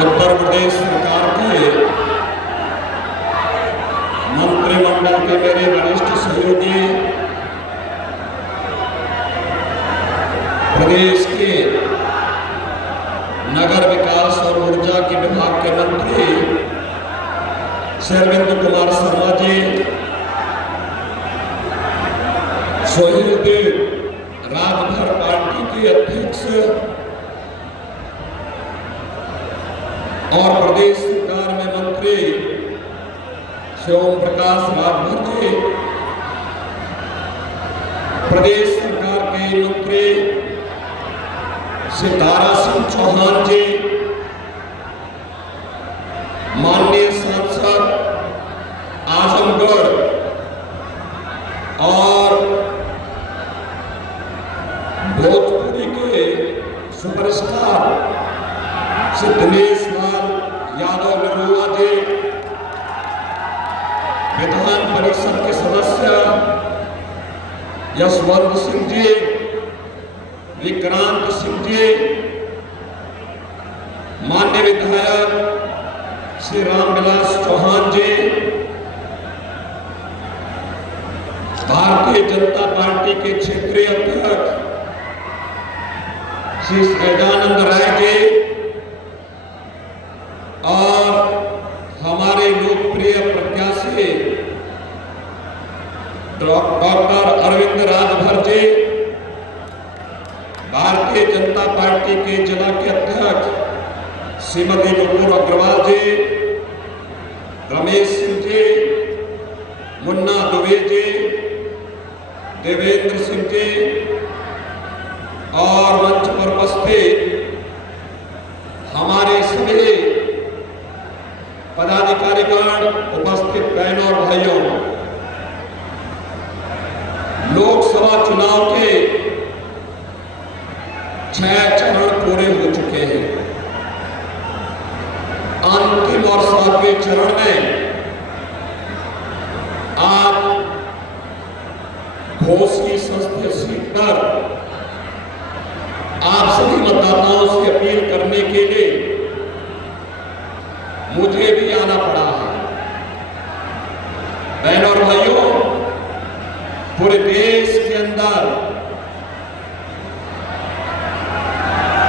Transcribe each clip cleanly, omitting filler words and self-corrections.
उत्तर प्रदेश सरकार के मंत्रिमंडल के मेरे वरिष्ठ सहयोगी, प्रदेश के नगर विकास और ऊर्जा के विभाग के मंत्री श्री अरविंद कुमार शर्मा जी, सोहेल देव राजभर पार्टी के अध्यक्ष और प्रदेश सरकार में मंत्री श्री ओम प्रकाश राजभर जी, प्रदेश सरकार के मंत्री श्री दारा सिंह चौहान जी, माननीय सांसद आजमगढ़ और भोजपुरी के सुपरस्टार श्री दिनेश लाल यादव निरुआ जी, विधान परिषद के सदस्य यशवंत सिंह जी, विक्रांत सिंह जी, माननीय विधायक श्री रामविलास चौहान जी, भारतीय जनता पार्टी के क्षेत्रीय अध्यक्ष श्री सहजानंद राय जी और हमारे लोकप्रिय प्रत्याशी डॉक्टर अरविंद राजभर जी, भारतीय जनता पार्टी के जिला के अध्यक्ष श्रीमती नुपुर अग्रवाल जी, रमेश सिंह जी, मुन्ना दुबे जी, देवेंद्र सिंह जी और मंच पर उपस्थित हमारे सभी पदाधिकारीगण, उपस्थित बहनों और भाइयों, लोकसभा चुनाव के 6 चरण पूरे हो चुके हैं। अंतिम और 7वें चरण में आज घोसी संसदीय सीट पर आप सभी मतदाताओं से अपील करने के लिए मुझे भी आना पड़ा है। बहनों और भाइयों, पूरे देश के अंदर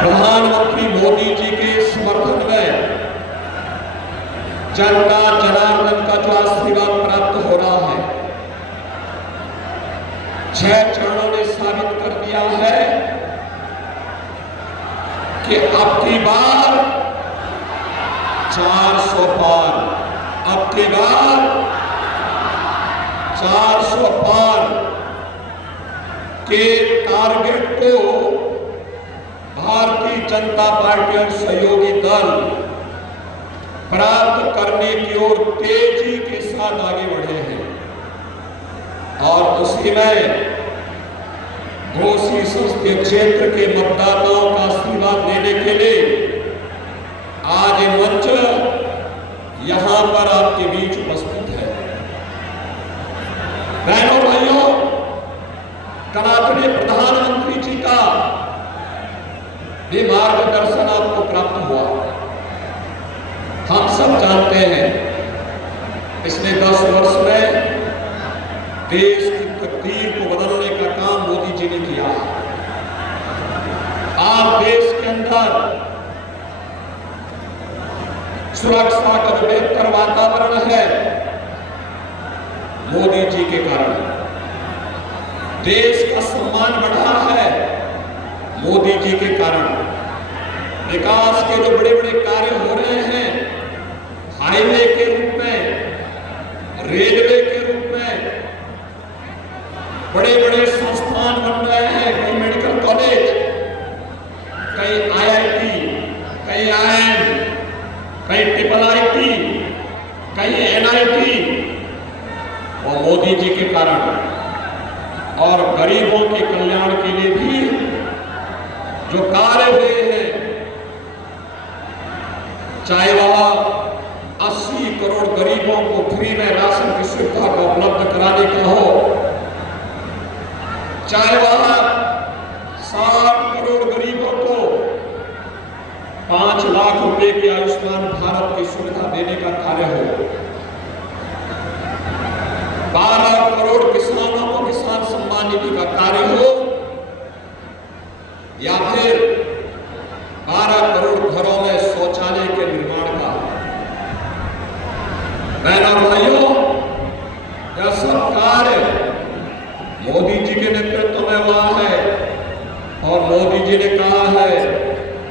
प्रधानमंत्री मोदी जी के समर्थन में जनता जनार्दन का जो आशीर्वाद प्राप्त हो रहा है, 6 चरणों ने साबित कर दिया है कि अब की बार 400 पार, अब की बार 400 पार के टारगेट को भारतीय जनता पार्टी और सहयोगी दल प्राप्त करने की ओर तेजी के साथ आगे बढ़े हैं। और उसी में घोसी संसदीय क्षेत्र के मतदाताओं का आशीर्वाद लेने के लिए आज ये मंच यहां पर आपके बीच उपस्थित है। बहनों भाइयों, कनातनीय प्रधानमंत्री जी का भी मार्गदर्शन आपको प्राप्त हुआ। हम सब जानते हैं पिछले 10 वर्ष में देश की तकदीर को बदलने का काम मोदी जी ने किया। आज देश के अंदर सुरक्षा का जो बेहतर वातावरण है, मोदी जी के कारण देश का सम्मान बढ़ा है, मोदी जी के कारण विकास के जो बड़े बड़े कार्य हो रहे हैं, हाईवे के रूप में, रेलवे के रूप में बड़े बड़े संस्थान बन रहे हैं, कई मेडिकल कॉलेज, कई IIT, कई IIM, कई IIIT, कई NIT, वो मोदी जी के कारण। और गरीबों के कल्याण के लिए भी जो कार्य हुए हैं, चाहे वह 80 करोड़ गरीबों को फ्री में राशन की सुविधा को उपलब्ध कराने का हो, चाहे वह 60 करोड़ गरीबों को 5 लाख रुपए रुपए की आयुष्मान भारत की सुविधा देने का कार्य हो, 12 करोड़ किसानों को किसान सम्मान निधि का कार्य हो, या फिर 12 करोड़ घरों में शौचालय के निर्माण का। बहनों भाइयों, यह सब कार्य मोदी जी के नेतृत्व में हुआ है और मोदी जी ने कहा है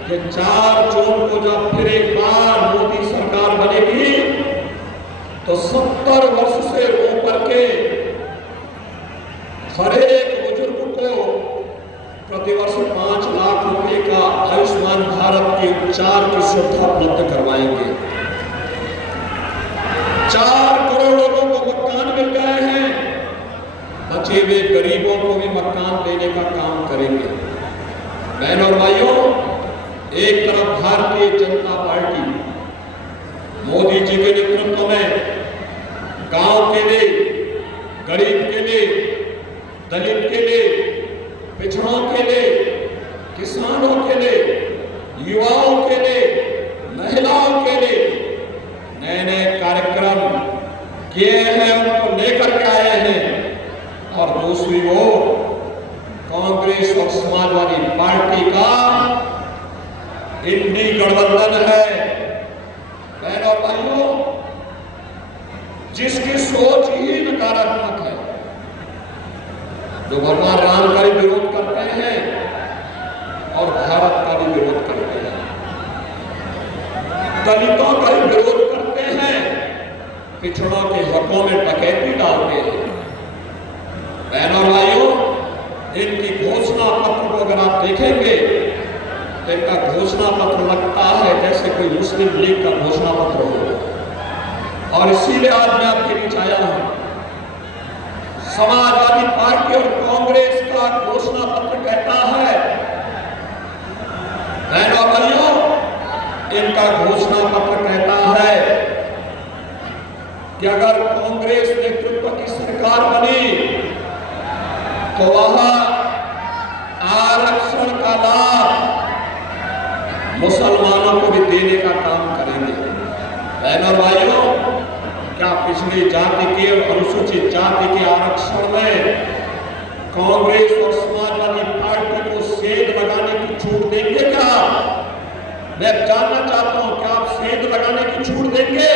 कि 4 जून को जब फिर एक बार मोदी सरकार बनेगी तो 70 वर्ष से ऊपर के हर एक बुजुर्ग को प्रतिवर्ष 5 लाख रुपए का आयुष्मान भारत के उपचार की सुविधा उपलब्ध करवाएंगे। 4 करोड़ लोगों को मकान मिल गए हैं, बचे हुए गरीबों को भी मकान देने का काम करेंगे। बहनों और भाइयों, एक तरफ भारतीय जनता पार्टी मोदी जी के नेतृत्व में गांव के लिए, गरीब के लिए, दलित के लिए, पिछड़ों के लिए, किसानों के लिए, युवाओं के लिए, महिलाओं के लिए नए नए कार्यक्रम किए हैं, उनको लेकर के आए हैं। और दूसरी ओर कांग्रेस और समाजवादी पार्टी का इंडी गठबंधन है। बहनों भाइयों, जिसकी सोच ही नकारात्मक है, जो भगवान राम का भी विरोध करते हैं और भारत का भी विरोध करते हैं, दलितों का भी विरोध करते हैं, पिछड़ों के हकों में डकैती डालते हैं। बहनों भाइयों, इनकी घोषणा पत्र को अगर आप देखेंगे तो इनका घोषणा पत्र लगता है जैसे कोई मुस्लिम लीग का घोषणा पत्र हो। और इसीलिए आज मैं आपके बीच आया हूं। समाजवादी पार्टी और कांग्रेस का घोषणा पत्र कहता है, बहनों भाइयों, इनका घोषणा पत्र कहता है कि अगर कांग्रेस नेतृत्व की सरकार बनी तो वहां आरक्षण का लाभ मुसलमानों को भी देने का काम करेंगे। बहनों भाइयों, क्या पिछड़ी जाति के और अनुसूचित जाति के आरक्षण में कांग्रेस और समाजवादी पार्टी को सेंध लगाने की छूट देंगे क्या? मैं जानना चाहता हूं, क्या आप सेंध लगाने की छूट देंगे?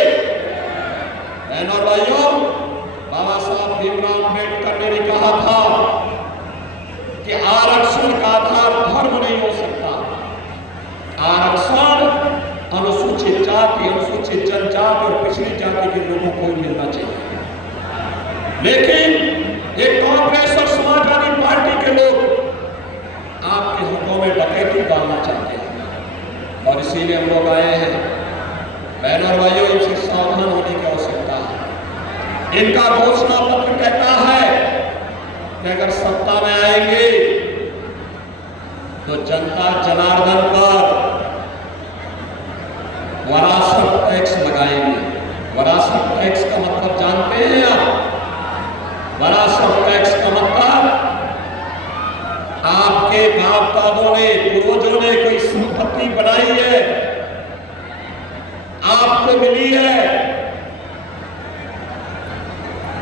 बहनों भाइयों, बाबा साहब भीमराव अम्बेडकर ने भी कहा था कि आरक्षण का आधार धर्म नहीं हो सकता। आरक्षण अनुसूचित जाति, अनुसूचित जनजाति और पिछड़ी जाति के लोगों को मिलना चाहिए। लेकिन ये कांग्रेस और समाजवादी पार्टी के लोग आपके हितों में डकैती डालना चाहते हैं और इसीलिए हम लोग आए हैं। बहनों और भाइयों, इनसे सावधान होने की आवश्यकता है। इनका घोषणा पत्र कहता है कि अगर सत्ता में आएंगे तो जनता जनार्दन पर वरासत टैक्स लगाएंगे। वरासत टैक्स का मतलब जानते हैं आप? वरासत टैक्स का मतलब आपके बाप दादों ने, पूर्वजों ने कोई संपत्ति बनाई है, आपको मिली है,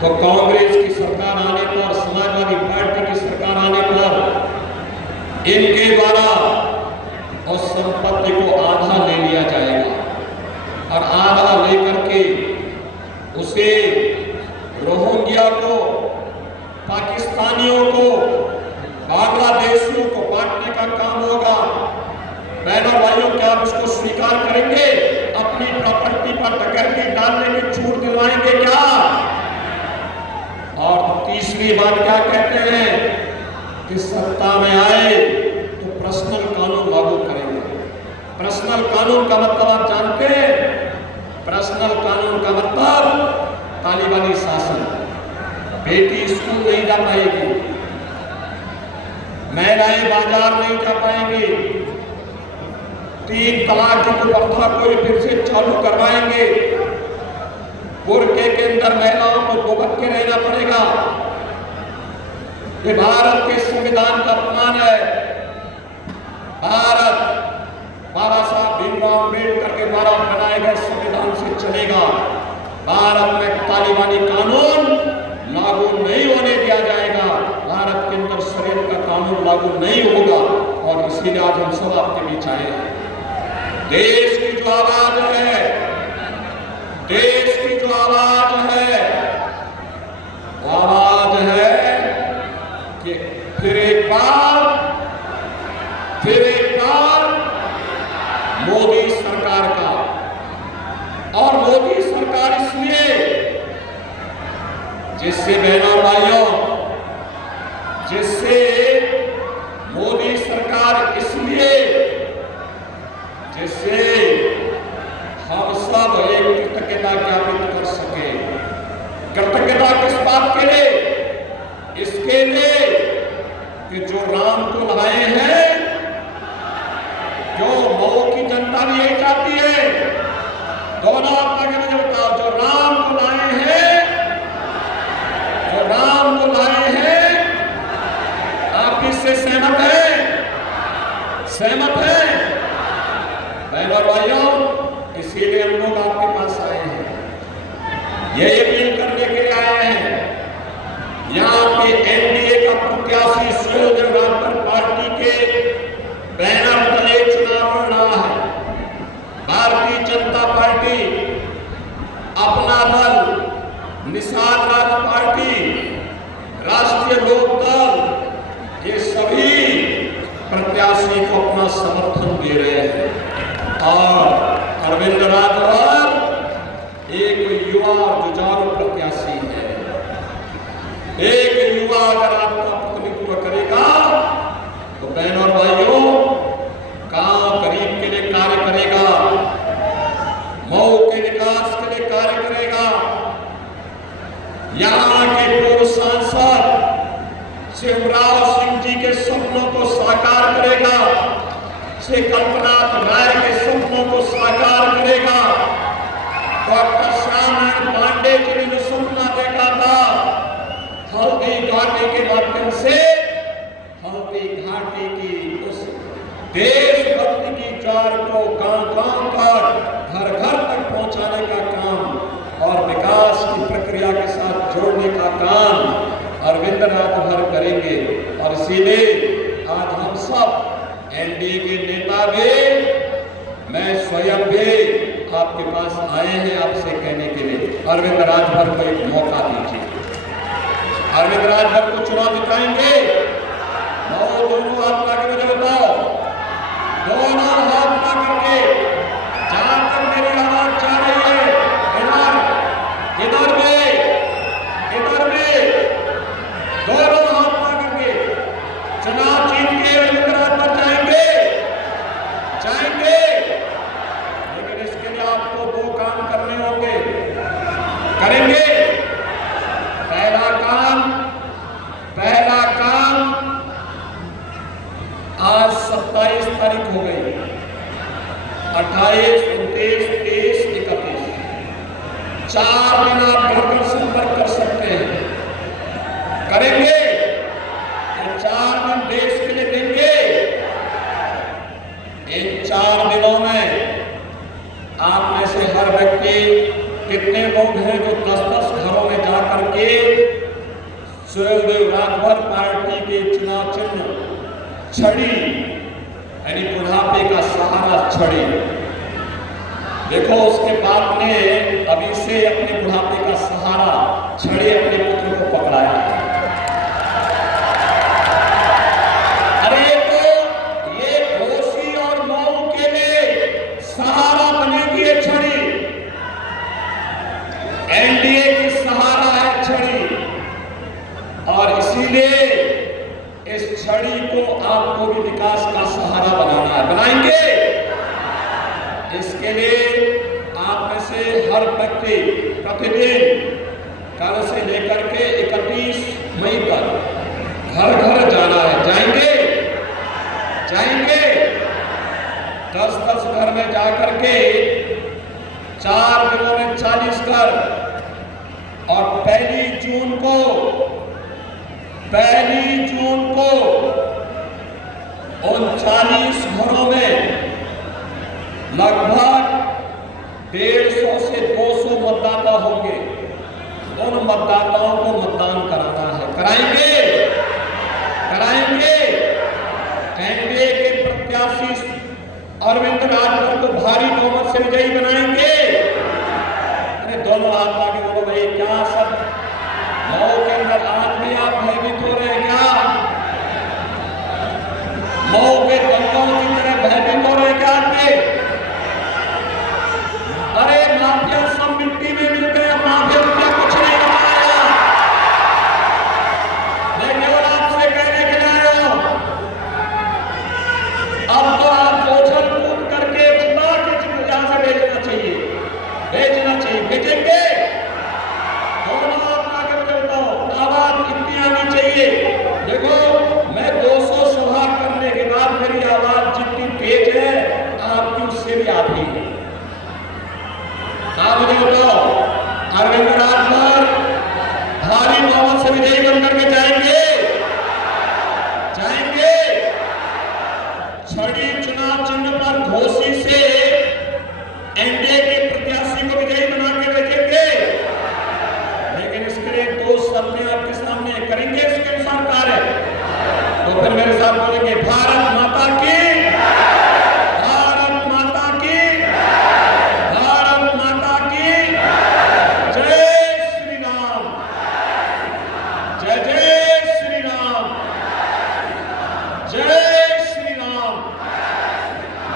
तो कांग्रेस की सरकार आने पर, समाजवादी पार्टी की सरकार आने पर इनके द्वारा उस संपत्ति को आधा ले लिया जाएगा और आधा लेकर के उसे रोहिंग्या को, पाकिस्तानियों को, बांग्लादेशियों को बांटने का काम होगा। बहनों भाइयों, क्या आप इसको स्वीकार करेंगे? अपनी प्रॉपर्टी पर डकैती डालने की छूट दिलवाएंगे क्या? और तीसरी बात क्या कहते हैं कि सत्ता में आए तो पर्सनल कानून लागू करेंगे। पर्सनल कानून का मतलब आप जानते हैं? पर्सनल कानून का मतलब तालिबानी शासन। बेटी स्कूल नहीं जा पाएगी, महिलाएं बाजार नहीं जा पाएंगी, 3 तलाक की प्रथा को फिर से चालू करवाएंगे, बुर्के के अंदर महिलाओं को दुबक के रहना पड़ेगा। ये भारत के संविधान का अपमान है। भारत बाबा साहब भीमराव अम्बेडकर के द्वारा बनाए गए संविधान से चलेगा। भारत में तालिबानी कानून लागू नहीं होने दिया जाएगा। भारत के अंदर शरीयत का कानून लागू नहीं होगा। और इसीलिए आज हम सब आपके बीच आए हैं। देश की जो आवाज है, देश की जो आवाज है, वो आवाज है कि फिर एक बार मोदी सरकार का। और मोदी सरकार इसलिए, जिससे बहनों भाइयों, जिससे मोदी सरकार इसलिए जिससे हम सब एक कृतज्ञता ज्ञापित कर सके। कृतज्ञता किस बात के लिए? इसके लिए कि जो राम को लाए हैं, जो मऊ की जनता भी यही चाहती है, दोनों आपका मुझे बताओ, जो राम को लाए हैं, जो राम को लाए हैं, आप इससे सहमत हैं? सहमत हैं? बहनों भाइयों, इसीलिए हम लोग आपके पास आए हैं, ये अपील करने के लिए आए हैं। यहाँ पे एनडीए का प्रत्याशी सुहेलदेव राठौर पार्टी के बैनर तले चुनाव लड़ रहा है। भारतीय जनता पार्टी, अपना दल, निषाद राज पार्टी, राष्ट्रीय लोक दल, ये सभी प्रत्याशी को अपना समर्थन दे रहे हैं। और अरविंद राजभर एक युवा जुझारू प्रत्याशी है। एक युवा अगर आपका प्रतिनिधित्व करेगा तो बहनों और भाइयों, गांव गरीब के लिए कार्य करेगा, मऊ के विकास के लिए कार्य करेगा। यहाँ के पूर्व सांसद शिवराज सिंह जी के सपनों को साकार करेगा, श्री कल्पनाथ राय के सपनों को साकार करेगा। डॉक्टर श्यामनारायण पांडे जी ने जो सपना देखा था, हल्दी घाटी के माध्यम से हल्दी घाटी की उस देशभक्ति की ज्वार को गांव-गांव तक, घर-घर तक पहुंचाने का काम और विकास की प्रक्रिया के साथ जोड़ने का काम अरविंद राजभर करेंगे। और इसीलिए आज हम सब एनडीए के नेता भी, मैं स्वयं भी आपके पास आए हैं आपसे कहने के लिए, अरविंद राजभर को एक मौका दीजिए। अरविंद राजभर को चुनाव जिताएंगे। दोनों हाथ ला के मुझे बताओ, दोनों हाथ ला करके, जहां तक मेरी आवाज जा रही है, इधर में दोनों हाथ ला करके चुनाव जीत के अरविंद राजभर जाएंगे। लेकिन इसके लिए आपको दो काम करने होंगे, करेंगे। पहला काम, आज 27 तारीख हो गई, 28, 29, 30, 31, 4 दिन आप घर संपर्क कर सकते हैं। करेंगे? ये 4 दिन देश के लिए देंगे। इन 4 दिनों में आप में से हर व्यक्ति, कितने लोग हैं जो 10-10 घरों में जाकर के सुहेलदेव राठौर पार्टी के चुनाव चिन्ह छड़ी, यानी बुढ़ापे का सहारा छड़ी, देखो उसके बाप ने अभी से अपने बुढ़ापे का सहारा छड़ी अपने पुत्र को पकड़ाया है। अरे ये घोसी और मऊ के लिए सहारा बनेगी ये छड़ी। एनडीए की सहारा है छड़ी, और इसीलिए इस छड़ी को आपको भी विकास का सहारा बनाना है। बनाएंगे? इसके लिए आप में से हर व्यक्ति प्रतिदिन कल से लेकर के 31 मई तक घर घर जाना है। जाएंगे? 10-10 घर में जाकर के 4 दिनों में 40 घर, और पहली जून को उन 40 घरों में लगभग 150 से 200 मतदाता होंगे। उन मतदाताओं को मतदान कराना है। कराएंगे, कराएंगे। एनडीए के प्रत्याशी अरविंद राजभर को भारी बहुमत से विजयी बनाएंगे। अरे दोनों हाथ आगे बोलो भाई, क्या सब मऊ के अंदर आज भी आप भयभीत हो रहे हैं क्या? मऊ के दंगाओं की तरह भयभीत हो रहे हैं क्या आज भी? अरे माफिया सब मिट्टी में मिल गए, माफिया का कुछ नहीं बनाया। मैं केवल आपसे कहने के लिए आया हूं, अब तो आप उछल कूद करके जिता के यहां से भेजना चाहिए, भेजना चाहिए। भेजेंगे दोनों आप आगे चलता हो, आवाज कितनी आनी चाहिए? देखो मैं 200 सभा करने के बाद मेरी आवाज जितनी तेज है आपकी उससे भी आती है। आप मुझे बताओ, अरविंद राजभर भारी बहुमत से विजयी बनकर के जाएंगे, जाएंगे। छड़ी चुनाव चिन्ह पर घोषी से एनडीए के